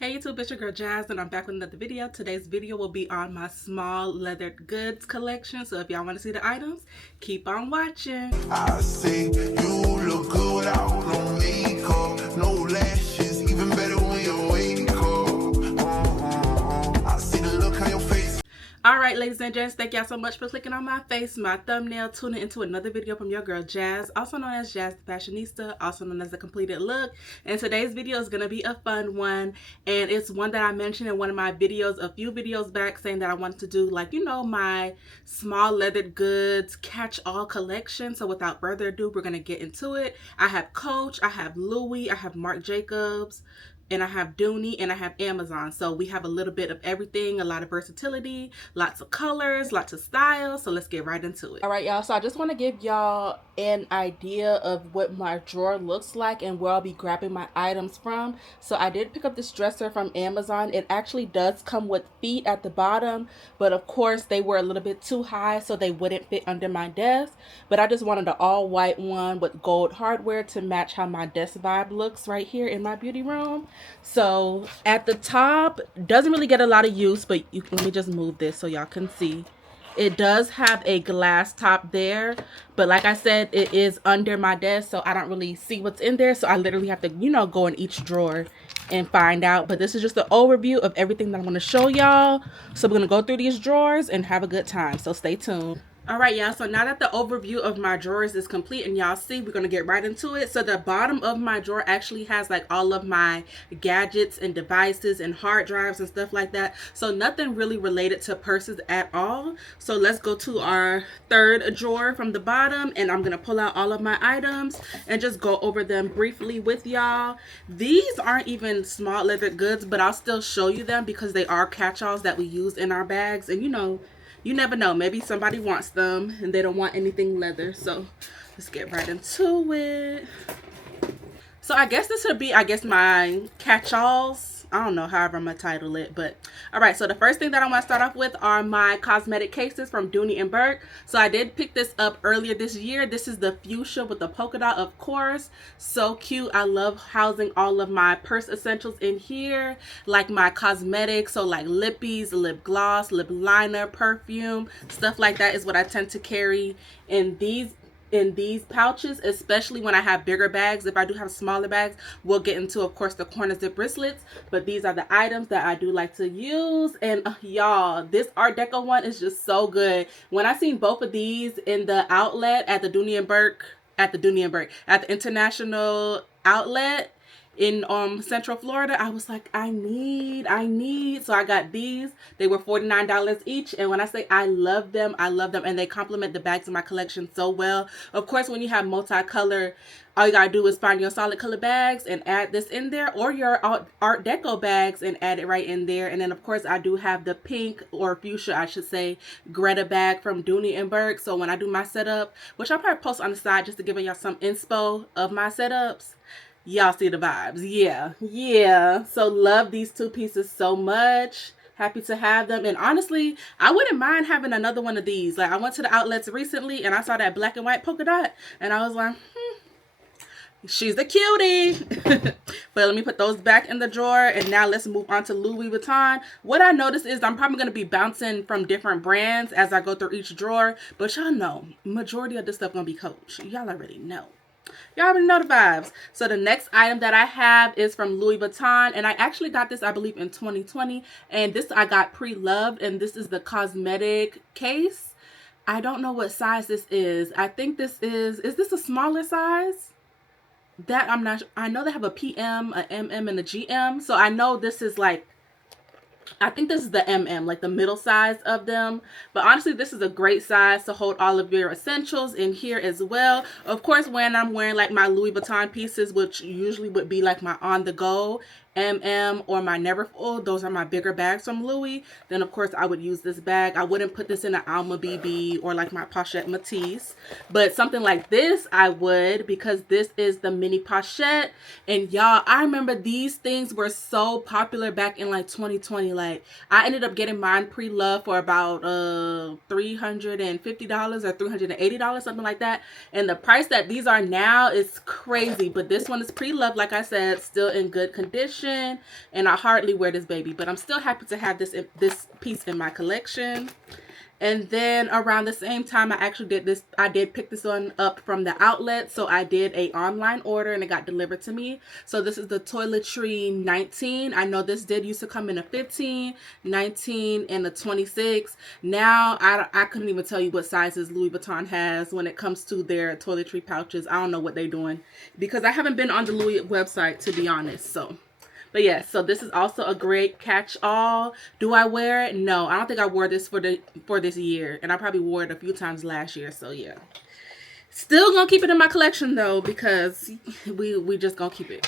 Hey YouTube, it's your girl Jazz and I'm back with another video. Today's video will be on my small leathered goods collection. So if y'all want to see the items, keep on watching. I see you look good out on makeup, no lashes, even better when you wake up. I see the look on your face. Alright ladies and gents, thank y'all so much for clicking on my face, my thumbnail, tuning into another video from your girl Jazz, also known as Jazz the Fashionista, also known as The Completed Look. And today's video is going to be a fun one, and it's one that I mentioned in one of my videos a few videos back, saying that I wanted to do, like, you know, my small leathered goods catch-all collection. So without further ado, we're going to get into it. I have Coach, I have Louis, I have Marc Jacobs, and I have Dooney, and I have Amazon. So we have a little bit of everything, a lot of versatility, lots of colors, lots of styles. So let's get right into it. All right, y'all. So I just want to give y'all an idea of what my drawer looks like and where I'll be grabbing my items from. So I did pick up this dresser from Amazon. It actually does come with feet at the bottom, but of course they were a little bit too high, so they wouldn't fit under my desk. But I just wanted an all white one with gold hardware to match how my desk vibe looks right here in my beauty room. So at the top, doesn't really get a lot of use, but let me just move this so y'all can see. It does have a glass top there, but like I said, it is under my desk, so I don't really see what's in there. So I literally have to, you know, go in each drawer and find out. But this is just an overview of everything that I'm going to show y'all. So we're going to go through these drawers and have a good time. So stay tuned. Alright y'all, so now that the overview of my drawers is complete and y'all see, we're going to get right into it. So the bottom of my drawer actually has like all of my gadgets and devices and hard drives and stuff like that. So nothing really related to purses at all. So let's go to our third drawer from the bottom, and I'm going to pull out all of my items and just go over them briefly with y'all. These aren't even small leather goods, but I'll still show you them because they are catch-alls that we use in our bags. And you know, you never know, maybe somebody wants them and they don't want anything leather. So let's get right into it. So I guess this would be, my catch-alls. I don't know, however I'm gonna title it, but all right. So the first thing that I want to start off with are my cosmetic cases from Dooney and Burke. So I did pick this up earlier this year. This is the fuchsia with the polka dot, of course. So cute. I love housing all of my purse essentials in here, like my cosmetics. So like lippies, lip gloss, lip liner, perfume, stuff like that is what I tend to carry in these pouches, especially when I have bigger bags. If I do have smaller bags, we'll get into, of course, the corner zip wristlets, but these are the items that I do like to use. And y'all, this Art Deco one is just so good. When I seen both of these in the outlet at the Dooney and Burke, at the International Outlet in Central Florida, I was like, I need. So I got these. They were $49 each, and when I say I love them, and they complement the bags in my collection so well. Of course, when you have multicolor, all you gotta do is find your solid color bags and add this in there, or your Art Deco bags and add it right in there. And then of course I do have the pink, or fuchsia I should say, Greta bag from Dooney and Burke. So when I do my setup, which I'll probably post on the side just to give y'all some inspo of my setups, y'all see the vibes. Yeah. So love these two pieces so much. Happy to have them. And honestly, I wouldn't mind having another one of these. Like, I went to the outlets recently and I saw that black and white polka dot, and I was like, she's a cutie. But let me put those back in the drawer, and now let's move on to Louis Vuitton. What I noticed is I'm probably going to be bouncing from different brands as I go through each drawer, but y'all know majority of this stuff going to be Coach. Y'all already know. Y'all already know the vibes. So the next item that I have is from Louis Vuitton, and I actually got this, I believe, in 2020, and this I got pre-loved, and this is the cosmetic case. I don't know what size this is. I think this is this a smaller size? That I'm not, I know they have a PM, a MM, and a GM, so I know this is like, I think this is the MM, like the middle size of them. But honestly, this is a great size to hold all of your essentials in here as well. Of course, when I'm wearing like my Louis Vuitton pieces, which usually would be like my on-the-go MM or my Neverfull, those are my bigger bags from Louis, then of course I would use this bag. I wouldn't put this in an Alma BB or like my Pochette Matisse, but something like this I would, because this is the mini Pochette. And y'all, I remember these things were so popular back in like 2020. Like, I ended up getting mine pre-loved for about $350 or $380, something like that. And the price that these are now is crazy. But this one is pre-loved, like I said, still in good condition. And I hardly wear this baby, but I'm still happy to have this piece in my collection. And then around the same time, I actually did this. I did pick this one up from the outlet. So I did a online order and it got delivered to me. So this is the Toiletry 19. I know this did used to come in a 15, 19, and a 26. Now, I couldn't even tell you what sizes Louis Vuitton has when it comes to their toiletry pouches. I don't know what they're doing because I haven't been on the Louis website, to be honest. But yeah, so this is also a great catch-all. Do I wear it? No, I don't think I wore this for this year. And I probably wore it a few times last year, so yeah. Still gonna keep it in my collection though, because we just gonna keep it.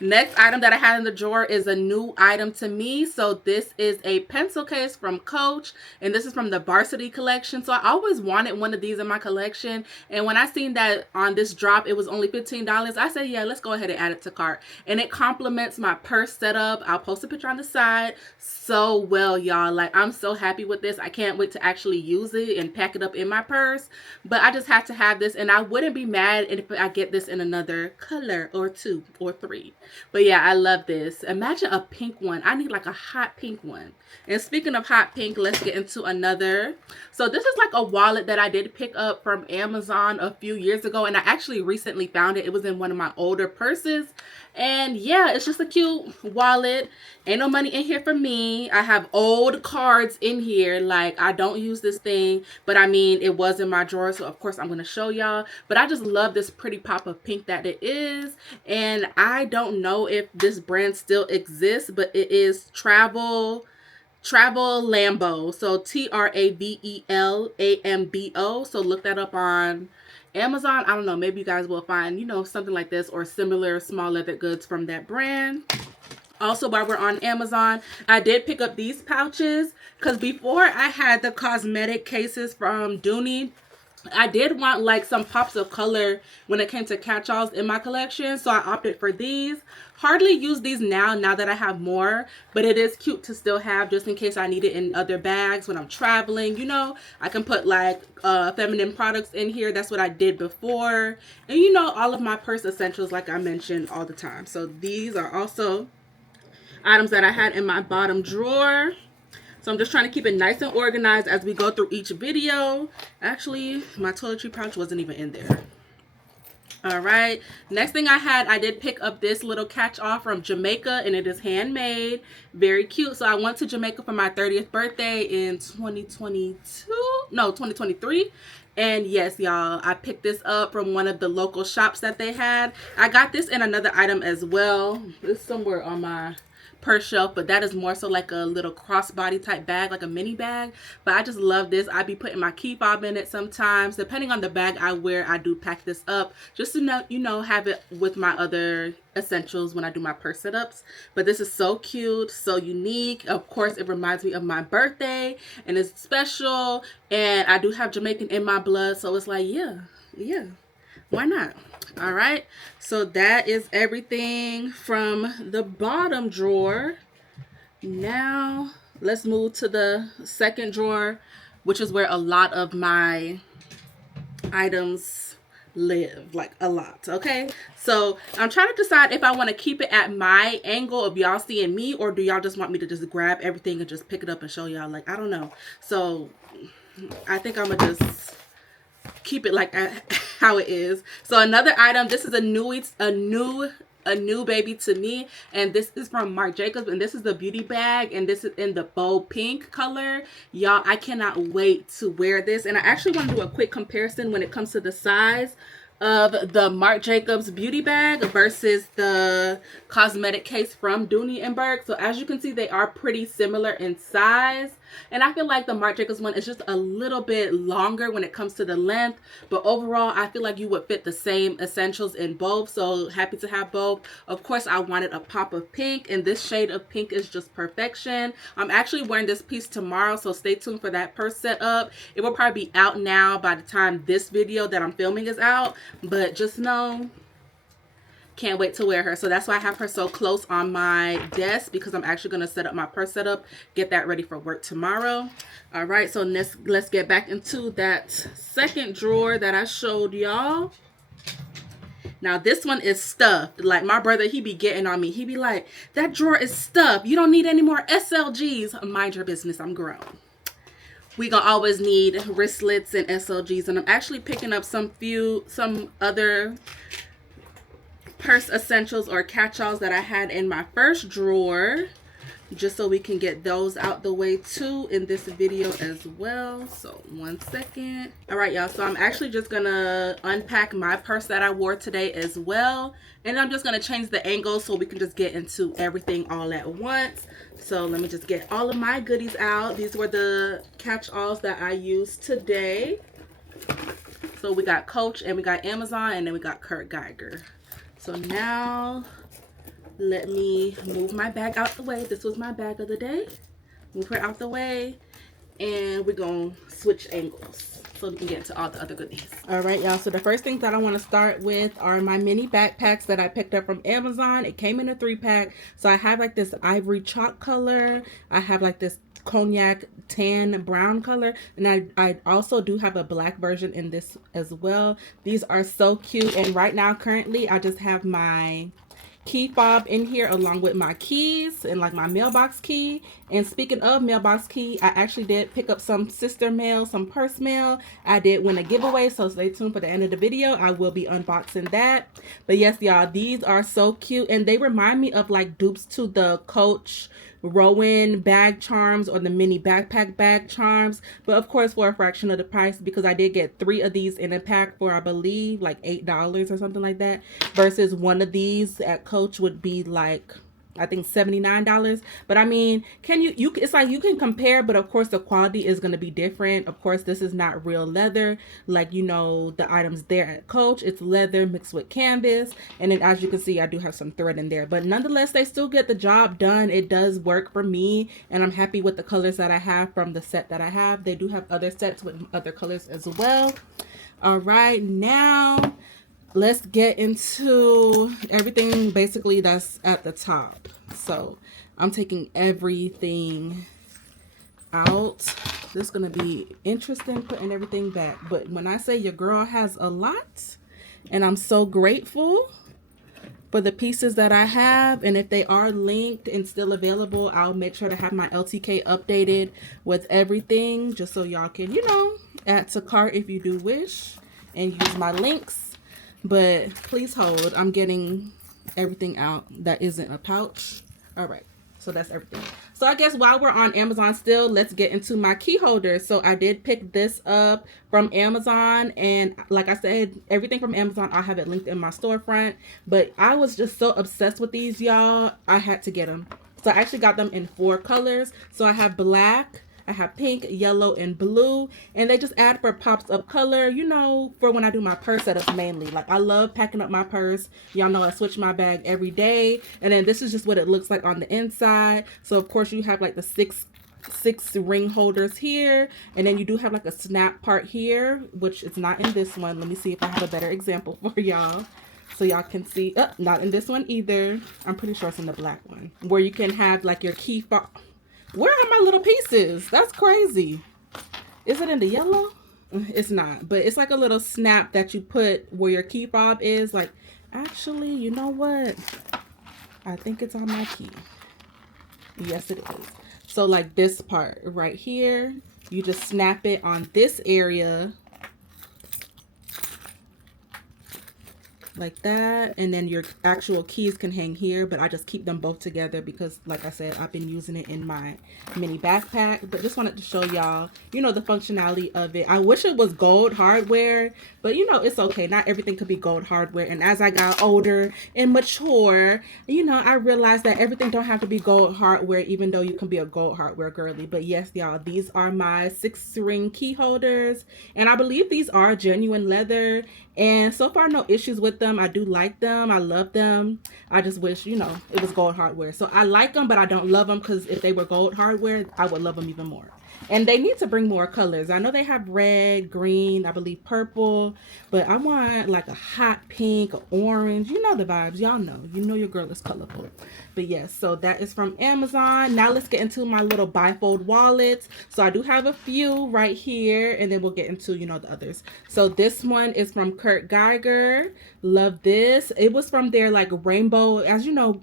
Next item that I had in the drawer is a new item to me. So this is a pencil case from Coach, and this is from the Varsity Collection. So I always wanted one of these in my collection, and when I seen that on this drop it was only $15, I said, yeah, let's go ahead and add it to cart. And it complements my purse setup. I'll post a picture on the side. So well, y'all, like, I'm so happy with this. I can't wait to actually use it and pack it up in my purse. But I just had to have this, and I wouldn't be mad if I get this in another color or 2 or 3. But yeah, I love this. Imagine a pink one. I need like a hot pink one. And speaking of hot pink, let's get into another. So this is like a wallet that I did pick up from Amazon a few years ago, and I actually recently found it. It was in one of my older purses. And yeah, it's just a cute wallet. Ain't no money in here for me. I have old cards in here. Like, I don't use this thing, but I mean, it was in my drawer, so of course I'm going to show y'all. But I just love this pretty pop of pink that it is. And I don't know if this brand still exists, but it is Travel Lambo. So TRAVELAMBO. So look that up on Amazon. I don't know, maybe you guys will find, you know, something like this or similar small leather goods from that brand. Also, while we're on Amazon, I did pick up these pouches because before I had the cosmetic cases from Dooney, I did want like some pops of color when it came to catch-alls in my collection, so I opted for these. Hardly use these now that I have more, but it is cute to still have just in case I need it in other bags when I'm traveling. You know, I can put like feminine products in here. That's what I did before. And you know, all of my purse essentials like I mentioned all the time. So these are also items that I had in my bottom drawer. So I'm just trying to keep it nice and organized as we go through each video. Actually, my toiletry pouch wasn't even in there. All right, next thing I did pick up this little catch-all from Jamaica, and it is handmade. Very cute. So I went to Jamaica for my 30th birthday in 2023. And yes, y'all, I picked this up from one of the local shops that they had. I got this in another item as well. It's somewhere on my purse shelf, but that is more so like a little crossbody type bag, like a mini bag. But I just love this. I be putting my key fob in it sometimes. Depending on the bag I wear, I do pack this up just to know, you know, have it with my other essentials when I do my purse setups. But this is so cute, so unique. Of course, it reminds me of my birthday, and it's special. And I do have Jamaican in my blood, so it's like, yeah, why not? All right, so that is everything from the bottom drawer. Now let's move to the second drawer, which is where a lot of my items live, like a lot. Okay, so I'm trying to decide if I want to keep it at my angle of y'all seeing me, or do y'all just want me to just grab everything and just pick it up and show y'all? Like, I don't know. So I think I'm gonna just keep it like how it is. So another item, this is a new baby to me, and this is from Marc Jacobs, and this is the beauty bag, and this is in the bold pink color. Y'all, I cannot wait to wear this. And I actually want to do a quick comparison when it comes to the size of the Marc Jacobs beauty bag versus the cosmetic case from Dooney and Burke. So as you can see, they are pretty similar in size, and I feel like the Marc Jacobs one is just a little bit longer when it comes to the length, but overall I feel like you would fit the same essentials in both. So happy to have both. Of course, I wanted a pop of pink, and this shade of pink is just perfection. I'm actually wearing this piece tomorrow, so stay tuned for that purse setup. It will probably be out now by the time this video that I'm filming is out, but just know Can't wait to wear her. So that's why I have her so close on my desk, because I'm actually going to set up my purse setup, get that ready for work tomorrow. All right, so let's get back into that second drawer that I showed y'all. Now this one is stuffed. Like my brother, he be getting on me. He be like, that drawer is stuffed. You don't need any more SLGs. Mind your business, I'm grown. We gonna always need wristlets and SLGs. And I'm actually picking up some other purse essentials or catch-alls that I had in my first drawer, just so we can get those out the way too in this video as well. So 1 second. All right, y'all, so I'm actually just gonna unpack my purse that I wore today as well, and I'm just gonna change the angle so we can just get into everything all at once. So let me just get all of my goodies out. These were the catch-alls that I used today. So we got Coach, and we got Amazon, and then we got Kurt Geiger. So now let me move my bag out the way. This was my bag of the day. Move her out the way, and we're gonna switch angles so we can get to all the other goodies. All right, y'all, so the first things that I want to start with are my mini backpacks that I picked up from Amazon. It came in a 3-pack. So I have like this ivory chalk color, I have like this cognac tan brown color, and I also do have a black version in this as well. These are so cute, and right now currently I just have my key fob in here along with my keys and like my mailbox key. And speaking of mailbox key, I actually did pick up some sister mail, some purse mail. I did win a giveaway, so stay tuned for the end of the video. I will be unboxing that. But yes, y'all, these are so cute, and they remind me of like dupes to the Coach Rowan bag charms or the mini backpack bag charms, but of course for a fraction of the price, because I did get 3 of these in a pack for I believe like $8 or something like that, versus one of these at Coach would be like I think $79. But I mean, it's like you can compare, but of course the quality is going to be different. Of course, this is not real leather like, you know, the items there at Coach. It's leather mixed with canvas, and then as you can see, I do have some thread in there, but nonetheless they still get the job done. It does work for me, and I'm happy with the colors that I have from the set that I have. They do have other sets with other colors as well. All right, now let's get into everything basically that's at the top. So I'm taking everything out. This is going to be interesting putting everything back. But when I say your girl has a lot, and I'm so grateful for the pieces that I have, and if they are linked and still available, I'll make sure to have my LTK updated with everything, just so y'all can, you know, add to cart if you do wish and use my links. But please hold, I'm getting everything out that isn't a pouch. All right, so that's everything. So I guess while we're on Amazon still, let's get into my key holders. So I did pick this up from Amazon, and like I said, everything from Amazon, I'll have it linked in my storefront. But I was just so obsessed with these, y'all, I had to get them. So I actually got them in 4 colors. So I have black, I have pink, yellow, and blue, and they just add for pops of color, you know, for when I do my purse setups mainly. Like, I love packing up my purse. Y'all know I switch my bag every day, and then this is just what it looks like on the inside. So of course you have like the six ring holders here, and then you do have like a snap part here, which is not in this one. Let me see if I have a better example for y'all so y'all can see. Not in this one either. I'm pretty sure it's in the black one, where you can have like your key fob. Where are my little pieces? That's crazy. Is it in the yellow? It's not, but it's like a little snap that you put where your key fob is. Like, actually, you know what? I think it's on my key. Yes, it is. So like this part right here, you just snap it on this area like that, and then your actual keys can hang here, but I just keep them both together because like I said, I've been using it in my mini backpack. But just wanted to show y'all, you know, the functionality of it. I wish it was gold hardware, but you know, it's okay, not everything could be gold hardware. And as I got older and mature, you know, I realized that everything don't have to be gold hardware, even though you can be a gold hardware girly. But yes, y'all, these are my 6-ring key holders, and I believe these are genuine leather, and so far no issues with them. them. I do like them. I love them. I just wish, you know, it was gold hardware. So I like them, but I don't love them, because if they were gold hardware, I would love them even more. And they need to bring more colors. I know they have red, green, I believe purple, but I want like a hot pink, orange. You know the vibes. Y'all know. You know your girl is colorful. But yes, so that is from Amazon. Now let's get into my little bifold wallets. So I do have a few right here, and then we'll get into, you know, the others. So this one is from Kurt Geiger. Love this. It was from their like rainbow, as you know,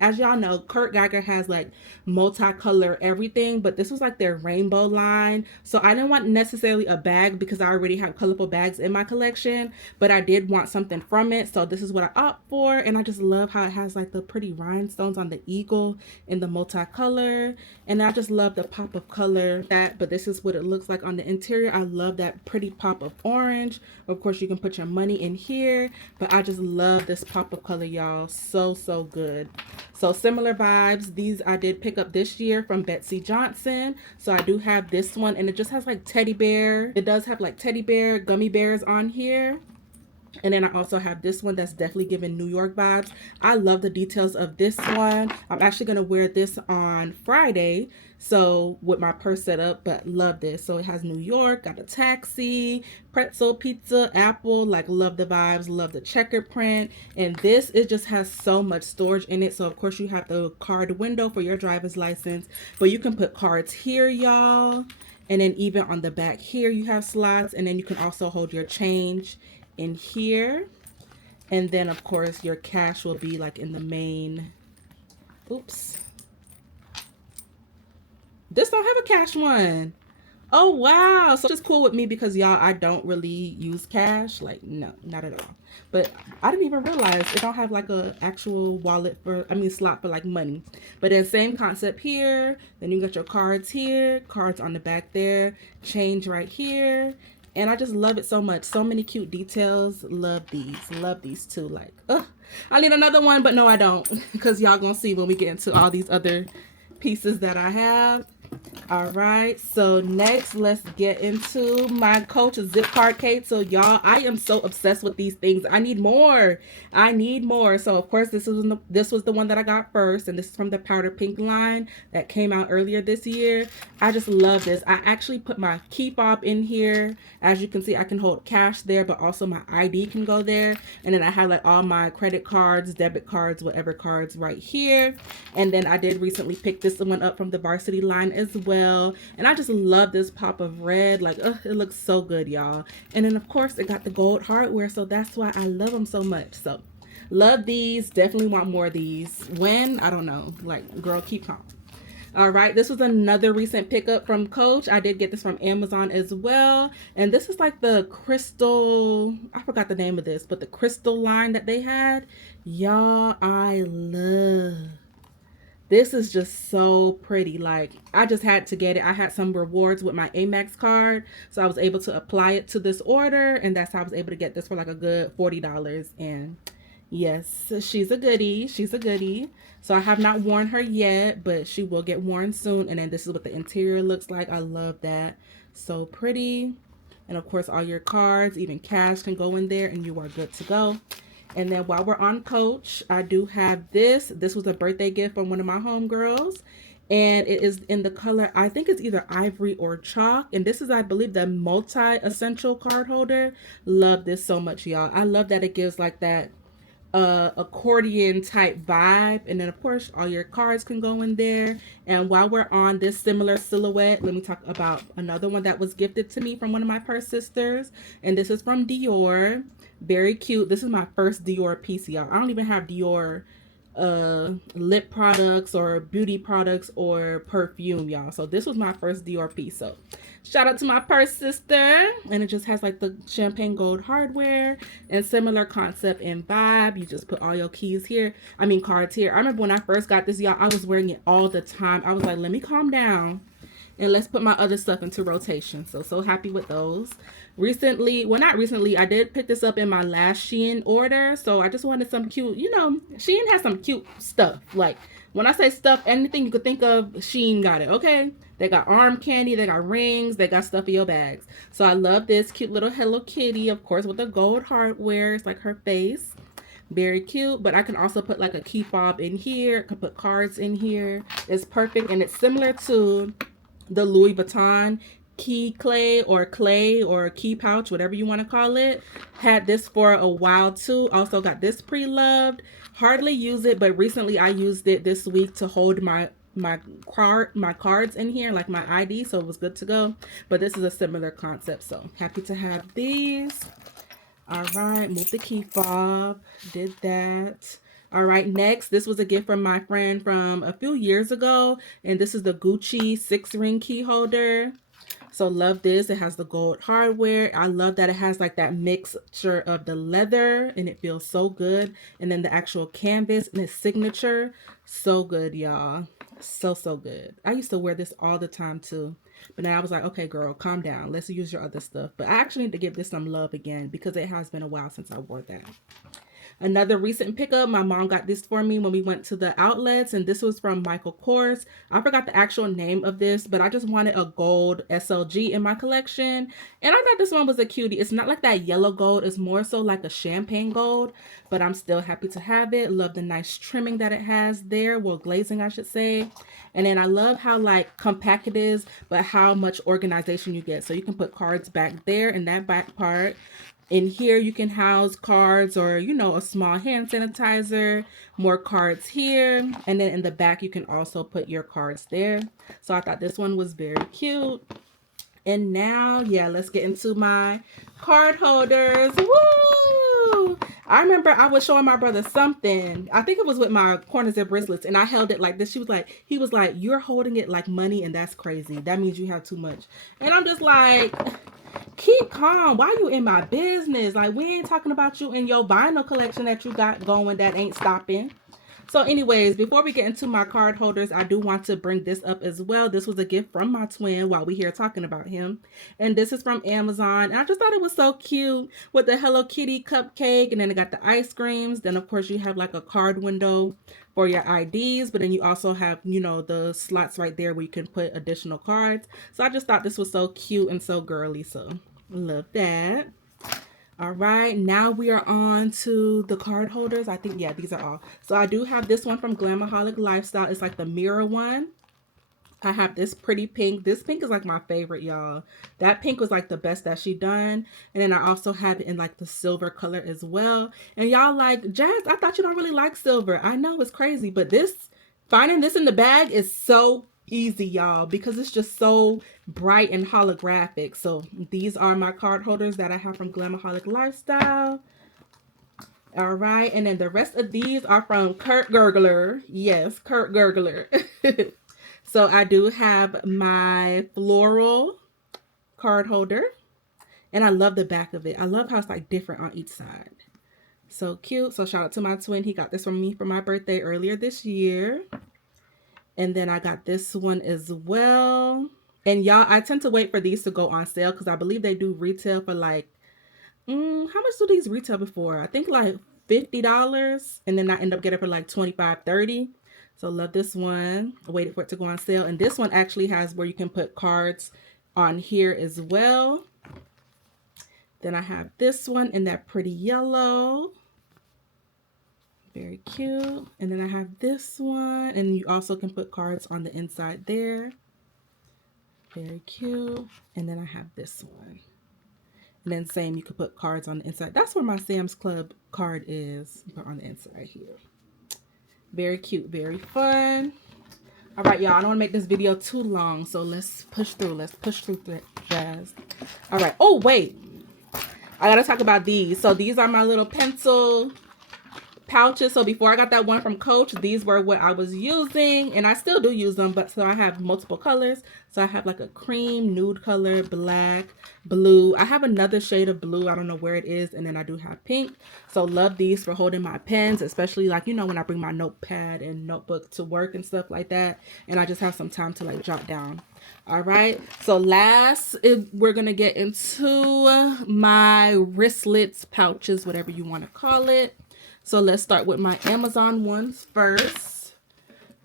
as y'all know, Kurt Geiger has like multicolor everything, but this was like their rainbow line. So I didn't want necessarily a bag, because I already have colorful bags in my collection, but I did want something from it. So this is what I opt for, and I just love how it has like the pretty rhinestones on the eagle in the multicolor, and I just love the pop of color but this is what it looks like on the interior. I love that pretty pop of orange. Of course, you can put your money in here, but I just love this pop of color, y'all. So good. So similar vibes. These I did pick up this year from Betsy Johnson. So I do have this one, and it just has like teddy bear. It does have like teddy bear, gummy bears on here. And then I also have this one that's definitely giving New York vibes. I love the details of this one. I'm actually going to wear this on Friday, so with my purse set up, but love this. So it has New York, got a taxi, pretzel, pizza, apple. Like, love the vibes, love the checker print. And this, it just has so much storage in it. So of course you have the card window for your driver's license, but you can put cards here, y'all. And then even on the back here you have slots, and then you can also hold your change in here. And then of course your cash will be like in the main. Oops, this don't have a cash one. Oh wow, so it's cool with me, because y'all, I don't really use cash, like, no, not at all. But I didn't even realize it don't have like a actual wallet for, slot for like money. But then same concept here. Then you got your cards here, cards on the back there, change right here. And I just love it so much. So many cute details. Love these too. Like, I need another one, but no, I don't, because y'all gonna see when we get into all these other pieces that I have. All right, so next let's get into my Coach zip card cake. So y'all, I am so obsessed with these things. I need more. So of course this was the one that I got first, and this is from the powder pink line that came out earlier this year. I just love this. I actually put my key fob in here. As you can see, I can hold cash there, but also my ID can go there. And then I have like all my credit cards, debit cards, whatever cards right here. And then I did recently pick this one up from the Varsity line as well, and I just love this pop of red. Like, it looks so good, y'all. And then of course it got the gold hardware, so that's why I love them so much. So love these. Definitely want more of these. When? I don't know. Like, girl, keep calm. All right, this was another recent pickup from Coach. I did get this from Amazon as well, and this is like the crystal, I forgot the name of this, but the crystal line that they had. Y'all, I love this. Is just so pretty. Like, I just had to get it. I had some rewards with my Amex card, so I was able to apply it to this order, and that's how I was able to get this for like a good $40. And yes, she's a goodie. So I have not worn her yet, but she will get worn soon. And then this is what the interior looks like. I love that. So pretty. And of course all your cards, even cash, can go in there, and you are good to go. And then while we're on Coach, I do have this. This was a birthday gift from one of my homegirls, and it is in the color, I think it's either ivory or chalk. And this is, I believe, the multi-essential card holder. Love this so much, y'all. I love that it gives like that accordion type vibe. And then of course all your cards can go in there. And while we're on this similar silhouette, let me talk about another one that was gifted to me from one of my purse sisters, and this is from Dior. Very cute. This is my first Dior piece, y'all. I don't even have Dior lip products or beauty products or perfume, y'all. So this was my first Dior piece. So shout out to my purse sister. And it just has like the champagne gold hardware and similar concept and vibe. You just put all your keys here, cards here. I remember when I first got this, y'all, I was wearing it all the time. I was like, let me calm down and let's put my other stuff into rotation. So happy with those. Recently, well, not recently, I did pick this up in my last Shein order. So I just wanted some cute, you know, Shein has some cute stuff. Like when I say stuff, anything you could think of, Shein got it, okay? They got arm candy, they got rings, they got stuff in your bags. So I love this cute little Hello Kitty, of course, with the gold hardware. It's like her face. Very cute, but I can also put like a key fob in here. I can put cards in here. It's perfect, and it's similar to the Louis Vuitton key clay or key pouch, whatever you want to call it. Had this for a while too. Also got this pre-loved. Hardly use it, but recently I used it this week to hold my cards in here, like my ID, so it was good to go. But this is a similar concept, so happy to have these. All right, move the key fob. Did that. All right, next, this was a gift from my friend from a few years ago, and this is the Gucci 6-ring key holder. So love this. It has the gold hardware. I love that it has like that mixture of the leather, and it feels so good. And then the actual canvas and its signature. So good, y'all. So good. I used to wear this all the time too. But now I was like, okay, girl, calm down. Let's use your other stuff. But I actually need to give this some love again because it has been a while since I wore that. Another recent pickup, my mom got this for me when we went to the outlets, and this was from Michael Kors. I forgot the actual name of this, but I just wanted a gold SLG in my collection, and I thought this one was a cutie. It's not like that yellow gold, it's more so like a champagne gold, but I'm still happy to have it. Love the nice trimming that it has there, well, glazing I should say. And then I love how like compact it is, but how much organization you get. So you can put cards back there in that back part. In here, you can house cards or, you know, a small hand sanitizer, more cards here. And then in the back, you can also put your cards there. So I thought this one was very cute. And now, yeah, let's get into my card holders. Woo! I remember I was showing my brother something. I think it was with my corner zip wristlets, and I held it like this. He was like, you're holding it like money, and that's crazy. That means you have too much. And I'm just like, keep calm. Why you in my business? Like, we ain't talking about you in your vinyl collection that you got going that ain't stopping. So anyways, before we get into my card holders, I do want to bring this up as well. This was a gift from my twin while we're here talking about him. And this is from Amazon. And I just thought it was so cute with the Hello Kitty cupcake. And then it got the ice creams. Then, of course, you have like a card window for your IDs. But then you also have, you know, the slots right there where you can put additional cards. So I just thought this was so cute and so girly. So love that. All right, now we are on to the card holders. I think, yeah, these are all. So I do have this one from Glamaholic Lifestyle. It's like the mirror one. I have this pretty pink. This pink is like my favorite, y'all. That pink was like the best that she done. And then I also have it in like the silver color as well. And y'all like, Jazz, I thought you don't really like silver. I know it's crazy, but finding this in the bag is so easy, y'all, because it's just so bright and holographic. So these are my card holders that I have from Glamaholic Lifestyle. All right, and then the rest of these are from Kurt Gurgler. Yes, Kurt Gurgler. So I do have my floral card holder, and I love the back of it. I love how it's like different on each side. So cute. So shout out to my twin. He got this from me for my birthday earlier this year. And then I got this one as well. And y'all, I tend to wait for these to go on sale because I believe they do retail for like, how much do these retail before? I think like $50. And then I end up getting it for like $25, $30. So love this one. I waited for it to go on sale. And this one actually has where you can put cards on here as well. Then I have this one in that pretty yellow. Very cute. And then I have this one, and you also can put cards on the inside there. Very cute. And then I have this one. And then same, you could put cards on the inside. That's where my Sam's Club card is, but on the inside here. Very cute, very fun. All right, y'all, I don't want to make this video too long, so let's push through. Let's push through Jazz. All right. Oh, wait. I got to talk about these. So these are my little pencil pouches. So before I got that one from Coach, these were what I was using, and I still do use them, but so I have multiple colors. So I have like a cream, nude color, black, blue. I have another shade of blue, I don't know where it is, and then I do have pink. So love these for holding my pens, especially like, you know, when I bring my notepad and notebook to work and stuff like that, and I just have some time to like jot down. All right, so last we're gonna get into my wristlets, pouches, whatever you want to call it. So let's start with my Amazon ones first.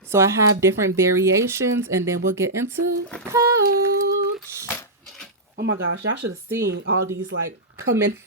So I have different variations, and then we'll get into Coach. Oh my gosh, y'all should have seen all these like coming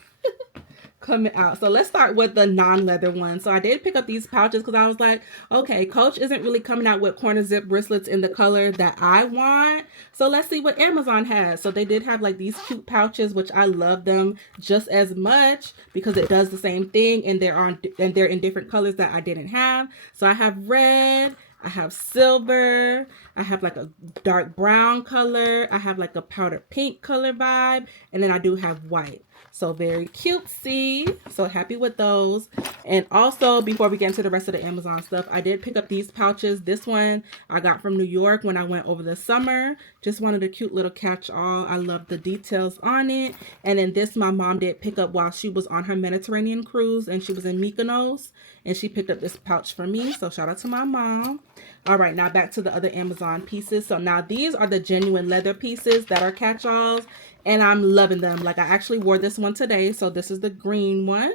out. So let's start with the non-leather one. So I did pick up these pouches because I was like, okay, Coach isn't really coming out with corner zip wristlets in the color that I want. So let's see what Amazon has. So they did have like these cute pouches, which I love them just as much because it does the same thing, and they're in different colors that I didn't have. So I have red, I have silver, I have like a dark brown color, I have like a powder pink color vibe, and then I do have white. So very cutesy. So happy with those. And also, before we get into the rest of the Amazon stuff, I did pick up these pouches. This one I got from New York when I went over the summer. Just wanted a cute little catch-all. I love the details on it. And then this my mom did pick up while she was on her Mediterranean cruise, and she was in Mykonos, and she picked up this pouch for me. So shout out to my mom. All right, now back to the other Amazon pieces. So now these are the genuine leather pieces that are catch-alls, and I'm loving them. Like, I actually wore this one today. So this is the green one.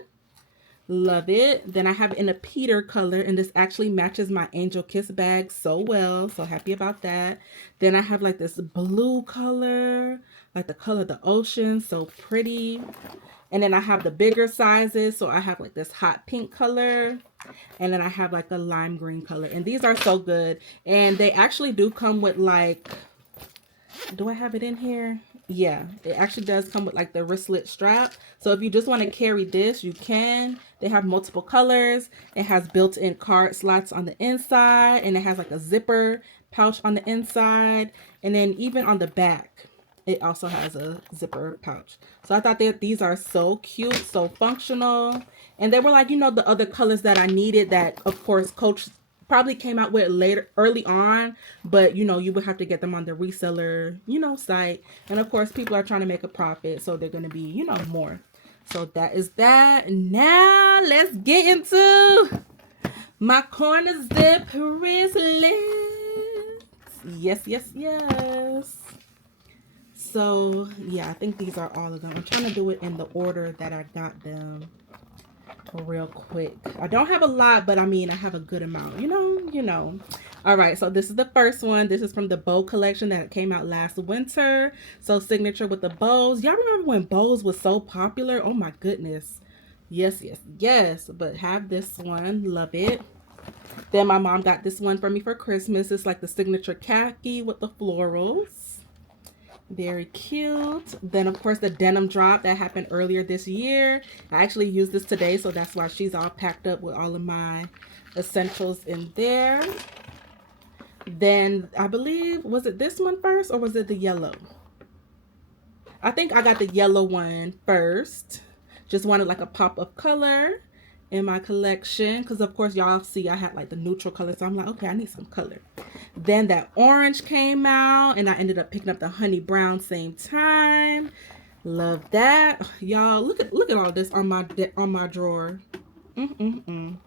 Love it. Then I have it in a Peter color, and this actually matches my Angel Kiss bag so well. So happy about that. Then I have like this blue color, like the color of the ocean. So pretty. And then I have the bigger sizes. So I have like this hot pink color. And then I have like a lime green color. And these are so good. And they actually do come with like, do I have it in here? Yeah, it actually does come with like the wristlet strap. So if you just want to carry this, you can. They have multiple colors. It has built-in card slots on the inside, and it has like a zipper pouch on the inside. And then even on the back, it also has a zipper pouch. So I thought that these are so cute, so functional. And they were like, you know, the other colors that I needed that, of course, Coach probably came out with early on, but you know, you would have to get them on the reseller, you know, site. And of course, people are trying to make a profit, so they're going to be, you know, more. So that is that. Now let's get into my corner zip wristlets. Yes, yes, yes. So yeah, I think these are all of them. I'm trying to do it in the order that I got them real quick. I don't have a lot, but I mean, I have a good amount, you know. All right, so this is the first one. This is from the bow collection that came out last winter. So signature with the bows. Y'all remember when bows was so popular? Oh my goodness. Yes, yes, yes. But have this one. Love it. Then my mom got this one for me for Christmas. It's like the signature khaki with the florals. Very cute. Then of course the denim drop that happened earlier this year. I actually used this today, so that's why she's all packed up with all of my essentials in there. Then I believe, was it this one first or was it the yellow? I think I got the yellow one first. Just wanted like a pop of color in my collection, because of course y'all see I had like the neutral color, so I'm like, okay, I need some color. Then that orange came out, and I ended up picking up the honey brown same time. Love that. Y'all, look at all this on my drawer. And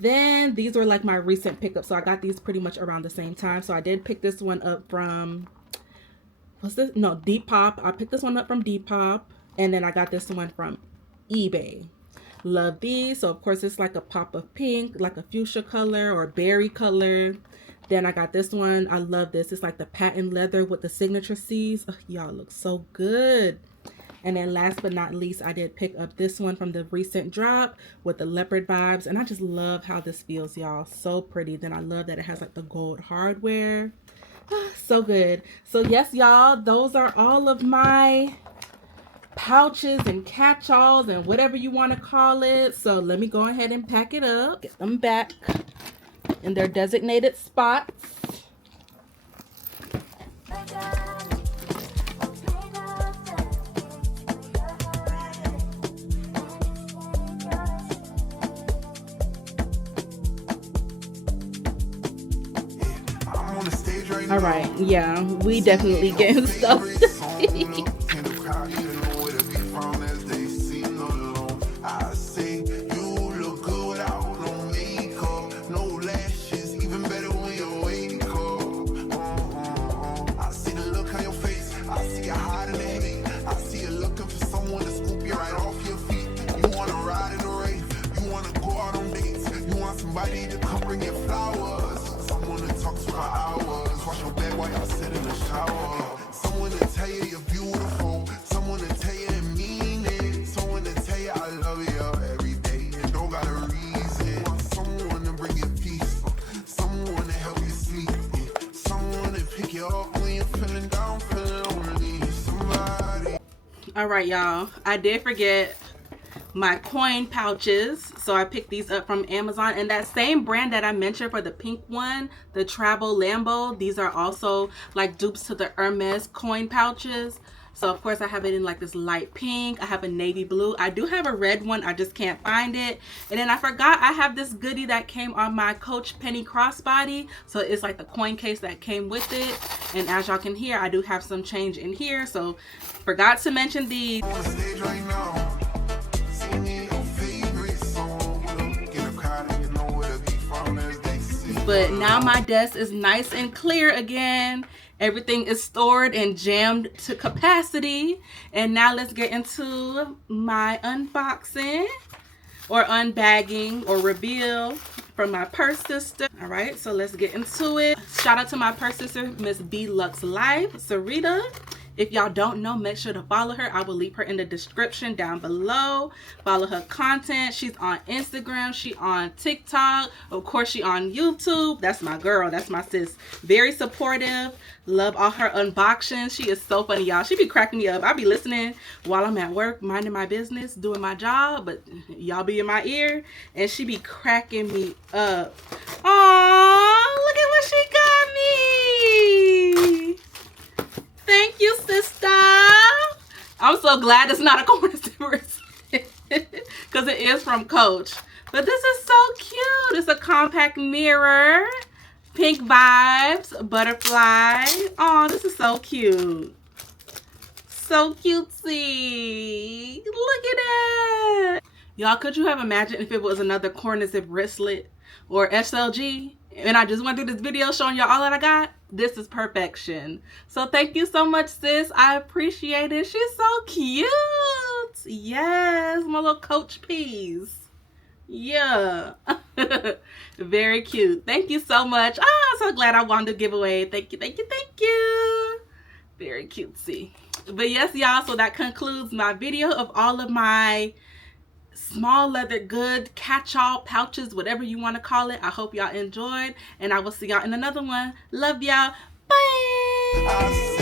then these were like my recent pickups, so I got these pretty much around the same time. So I did pick this one up from, what's this? No, Depop. I picked this one up from Depop, and then I got this one from eBay. Love these. So of course it's like a pop of pink, like a fuchsia color or berry color. Then I got this one. I love this. It's like the patent leather with the signature C's. Oh, y'all look so good. And then last but not least, I did pick up this one from the recent drop with the leopard vibes. And I just love how this feels, y'all. So pretty. Then I love that it has like the gold hardware. Oh, so good. So yes, y'all, those are all of my pouches and catch-alls and whatever you want to call it. So let me go ahead and pack it up, get them back in their designated spots. All right, yeah, we definitely getting stuff. Somebody to come bring your flowers. Someone to talk to for hours. Wash your back while y'all sit in the shower. Someone to tell you you're beautiful. Someone to tell you and mean it. Someone to tell you I love you every day and don't got a reason. Someone to bring you peace. Someone to help you sleep. Someone to pick you up when you're feeling down, feeling lonely. Somebody. All right, y'all. I did forget my coin pouches, so I picked these up from Amazon, and that same brand that I mentioned for the pink one, the Travel Lambo, these are also like dupes to the Hermes coin pouches. So of course I have it in like this light pink. I have a navy blue. I do have a red one, I just can't find it. And then I forgot I have this goodie that came on my Coach Penny crossbody, so it's like the coin case that came with it. And as y'all can hear, I do have some change in here, so forgot to mention these. But now my desk is nice and clear again. Everything is stored and jammed to capacity. And now let's get into my unboxing or unbagging or reveal from my purse sister. All right, so let's get into it. Shout out to my purse sister, Miss B Lux Life, Sarita. If y'all don't know, make sure to follow her. I will leave her in the description down below. Follow her content. She's on Instagram. She on TikTok. Of course, she on YouTube. That's my girl. That's my sis. Very supportive. Love all her unboxings. She is so funny, y'all. She be cracking me up. I be listening while I'm at work, minding my business, doing my job. But y'all be in my ear. And she be cracking me up. Aww, look at what she got me. Thank you, sister. I'm so glad it's not a corner because it is from Coach. But this is so cute. It's a compact mirror. Pink vibes. Butterfly. Oh, this is so cute. So cutesy. Look at that. Y'all, could you have imagined if it was another corner zip wristlet or SLG? And I just went through this video showing y'all all that I got. This is perfection. So thank you so much, sis. I appreciate it. She's so cute. Yes, my little Coach piece. Yeah. Very cute. Thank you so much. Oh, I'm so glad I won the giveaway. Thank you, thank you, thank you. Very cutesy. But yes, y'all, so that concludes my video of all of my small leather good catch-all pouches, whatever you want to call it. I hope y'all enjoyed, and I will see y'all in another one. Love y'all. Bye.